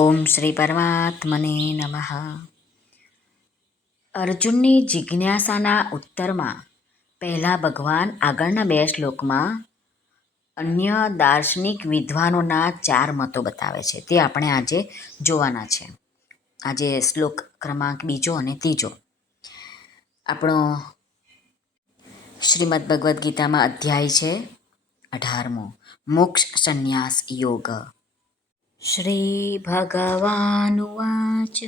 ઓમ શ્રી પરમાત્મને નમઃ. અર્જુનની જિજ્ઞાસાના ઉત્તરમાં પહેલા ભગવાન આગળના 2 શ્લોકમાં અન્ય દાર્શનિક વિદ્વાનોના 4 મતો બતાવે છે. તે આપણે આજે જોવાના છે. આજે શ્લોક ક્રમાંક 2 અને 3. આપણો શ્રીમદ ભગવદ્ ગીતામાં અધ્યાય છે 18મો, મોક્ષ સંન્યાસ યોગ. શ્રી ભગવાનુવાચ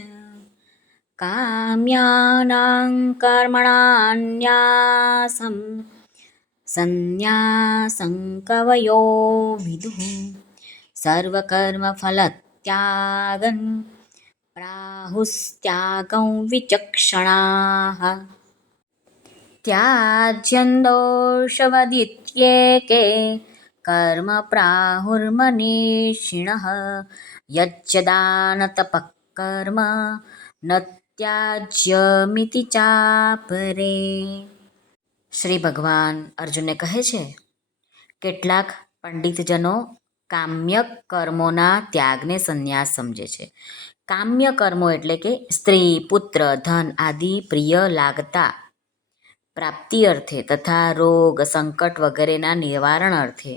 કામ્યાનાં કર્મણાન્યાસં સંન્યાસં કવયો વિદુઃ સર્વકર્મફલત્યાગં પ્રાહુસ્ત્યાગં વિચક્ષણાઃ. ત્યાજ્યં દોષવદિત્યેકે કર્મ પ્રાહુર્મનીષિણઃ યજ્જદાન તપઃ કર્મ ન ત્યાજ્યમિતિ ચાપરે. શ્રી ભગવાન અર્જુનને કહે છે, કેટલાક પંડિતજનો કામ્ય કર્મોના ત્યાગને સંન્યાસ સમજે છે. કામ્ય કર્મો એટલે કે સ્ત્રી, પુત્ર, ધન આદિ પ્રિય લાગતા પ્રાપ્તિ અર્થે તથા રોગ, સંકટ વગેરેના નિવારણ અર્થે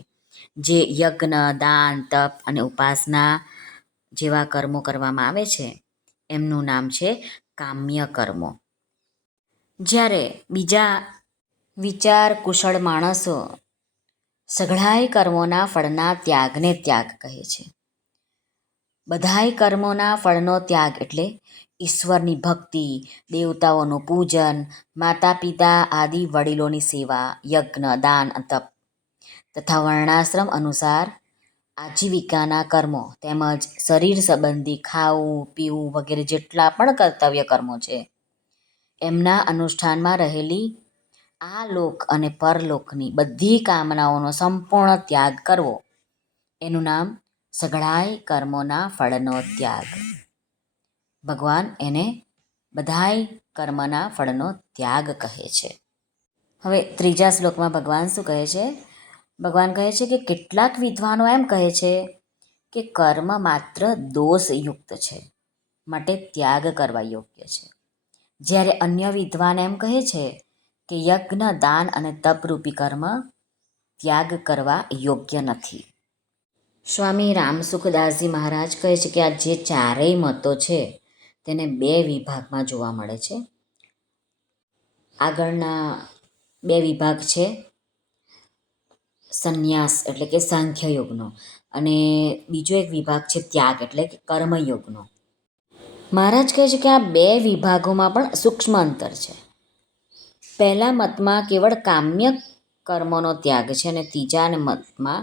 જે યજ્ઞ, દાન, તપ અને ઉપાસના જેવા કર્મો કરવામાં આવે છે એમનું નામ છે કામ્ય કર્મો. જ્યારે બીજા વિચાર કુશળ માણસો સઘળાય કર્મોના ફળના ત્યાગને ત્યાગ કહે છે. બધાય કર્મોના ફળનો ત્યાગ એટલે ઈશ્વરની ભક્તિ, દેવતાઓનું પૂજન, માતા પિતા આદિ વડીલોની સેવા, યજ્ઞ, દાન, તપ તથા વર્ણાશ્રમ અનુસાર આજીવિકાના કર્મો તેમજ શરીર સંબંધી ખાવું, પીવું વગેરે જેટલા પણ કર્તવ્ય કર્મો છે એમના અનુષ્ઠાનમાં રહેલી આ લોક અને પરલોકની બધી કામનાઓનો સંપૂર્ણ ત્યાગ કરવો એનું નામ સઘળાય કર્મોના ફળનો ત્યાગ. ભગવાન એને બધાય કર્મના ફળનો ત્યાગ કહે છે. હવે 3જા શ્લોકમાં ભગવાન શું કહે છે? ભગવાન કહે છે કે કેટલાક વિદ્વાનો એમ કહે છે કે કર્મ માત્ર દોષયુક્ત છે માટે ત્યાગ કરવા યોગ્ય છે, જ્યારે અન્ય વિદ્વાન એમ કહે છે કે યજ્ઞ, દાન અને તપરૂપી કર્મ ત્યાગ કરવા યોગ્ય નથી. સ્વામી રામસુખદાસજી મહારાજ કહે છે કે આ જે 4 મતો છે તેને 2 વિભાગમાં જોવા મળે છે. આગળના 2 વિભાગ છે સંન્યાસ એટલે કે સાંખ્ય યોગનો, અને બીજો એક વિભાગ છે ત્યાગ એટલે કે કર્મયોગનો. મહારાજ કહે છે કે આ 2 વિભાગોમાં પણ સૂક્ષ્મ અંતર છે. પહેલા મતમાં કેવળ કામ્ય કર્મોનો ત્યાગ છે અને ત્રીજા મતમાં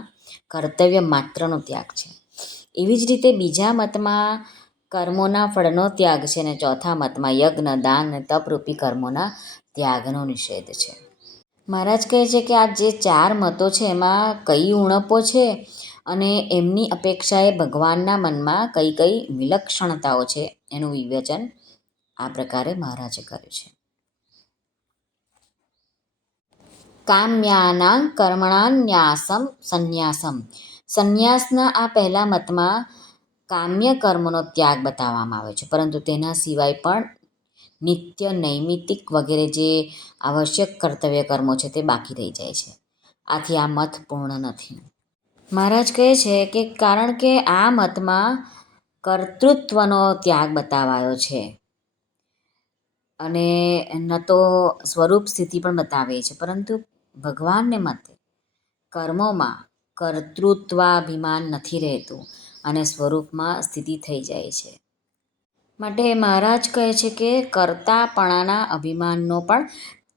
કર્તવ્ય માત્રનો ત્યાગ છે. એવી જ રીતે બીજા મતમાં કર્મોના ફળનો ત્યાગ છે અને ચોથા મતમાં યજ્ઞ, દાન અને તપરૂપી કર્મોના ત્યાગનો નિષેધ છે. મહારાજ કહે છે કે આ જે 4 મતો છે એમાં કઈ ઉણપો છે અને એમની અપેક્ષાએ ભગવાનના મનમાં કઈ કઈ વિલક્ષણતાઓ છે એનું વિવેચન આ પ્રકારે મહારાજે કર્યું છે. કામ્યાનાં કર્મણાન્યાસં સંન્યાસમ. સંન્યાસના આ પહેલા મતમાં કામ્ય કર્મનો ત્યાગ બતાવવામાં આવે છે, પરંતુ તેના સિવાય પણ નિત્ય, નૈમિત્તિક વગેરે જે આવશ્યક કર્તવ્ય કર્મો છે તે બાકી રહી જાય છે. આથી આ મત પૂર્ણ નથી. મહારાજ કહે છે કે કારણ કે આ મતમાં કર્તૃત્વનો ત્યાગ બતાવાયો છે અને ન તો સ્વરૂપ સ્થિતિ પણ બતાવે છે, પરંતુ ભગવાનને મતે કર્મોમાં કર્તૃત્વાભિમાન નથી રહેતું અને સ્વરૂપમાં સ્થિતિ થઈ જાય છે. માટે મહારાજ કહે છે કે કર્તાપણાના અભિમાનનો પણ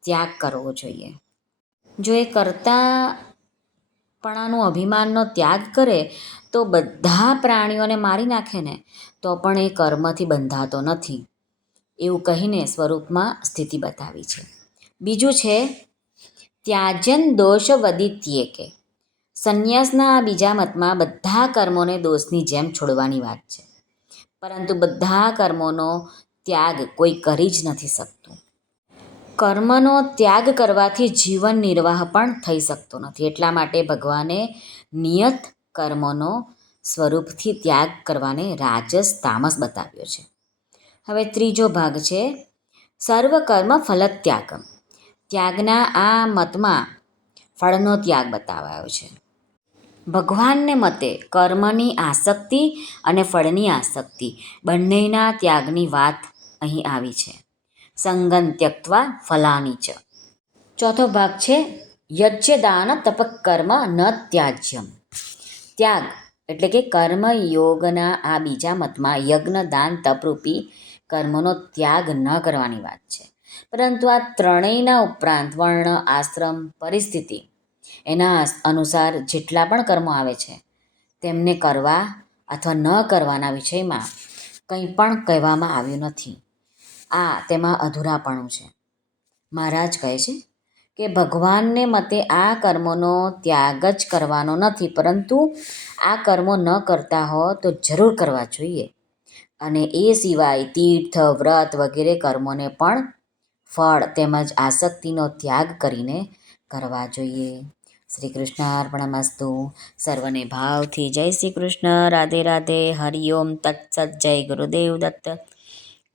ત્યાગ કરવો જોઈએ. જો એ કર્તાપણાનું અભિમાનનો ત્યાગ કરે તો બધા પ્રાણીઓને મારી નાખે ને તો પણ એ કર્મથી બંધાતો નથી એવું કહીને સ્વરૂપમાં સ્થિતિ બતાવી છે. બીજું છે ત્યાજ્યં દોષવદિત્યેકે. સંન્યાસના આ બીજા મતમાં બધા કર્મોને દોષની જેમ છોડવાની વાત છે, પરંતુ બધા કર્મોનો ત્યાગ કોઈ કરી જ નથી શકતું. કર્મનો ત્યાગ કરવાથી જીવન નિર્વાહ પણ થઈ શકતો નથી. એટલા માટે ભગવાને નિયત કર્મોનો સ્વરૂપથી ત્યાગ કરવાને રાજસ તામસ બતાવ્યો છે. હવે ત્રીજો ભાગ છે સર્વકર્મ ફલત્યાગમ. ત્યાગના આ મતમાં ફળનો ત્યાગ બતાવાયો છે. ભગવાનને મતે કર્મની આસક્તિ અને ફળની આસક્તિ બંનેના ત્યાગની વાત અહીં આવી છે. સંગમ ત્યક્ત્વા ફલાની ચ. ચોથો ભાગ છે યજ્ઞદાન તપકર્મ ન ત્યાજ્યમ. ત્યાગ એટલે કે કર્મયોગના આ બીજા મતમાં યજ્ઞ દાન તપરૂપી કર્મનો ત્યાગ ન કરવાની વાત છે. પરંતુ આ ત્રણેયના ઉપરાંત વર્ણ, આશ્રમ, પરિસ્થિતિ એના અનુસાર જેટલા પણ કર્મો આવે છે તેમને કરવા અથવા ન કરવાના વિષયમાં કંઈ પણ કહેવામાં આવ્યું નથી. આ તેમાં અધૂરાપણું છે. મહારાજ કહે છે કે ભગવાનને મતે આ કર્મોનો ત્યાગ જ કરવાનો નથી, પરંતુ આ કર્મો ન કરતા હો તો જરૂર કરવા જોઈએ. અને એ સિવાય તીર્થ, વ્રત વગેરે કર્મોને પણ ફળ તેમજ આસક્તિનો ત્યાગ કરીને કરવા જોઈએ. શ્રી કૃષ્ણાર્પણમસ્તુ. સર્વને ભાવથી જય શ્રી કૃષ્ણ. રાધે રાધે. હરિઓમ તત્સત. જય ગુરુદેવ દત્ત.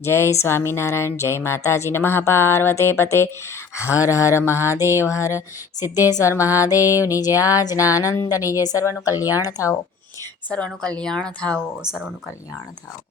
જય સ્વામિનારાયણ. જય માતાજી. નમઃ પાર્વતે પતે. હર હર મહાદેવ. હર સિદ્ધેશ્વર મહાદેવની જય. આજ્ઞાનંદની જય. સર્વનું કલ્યાણ થાઓ. સર્વનું કલ્યાણ થાઓ. સર્વનું કલ્યાણ થાઓ.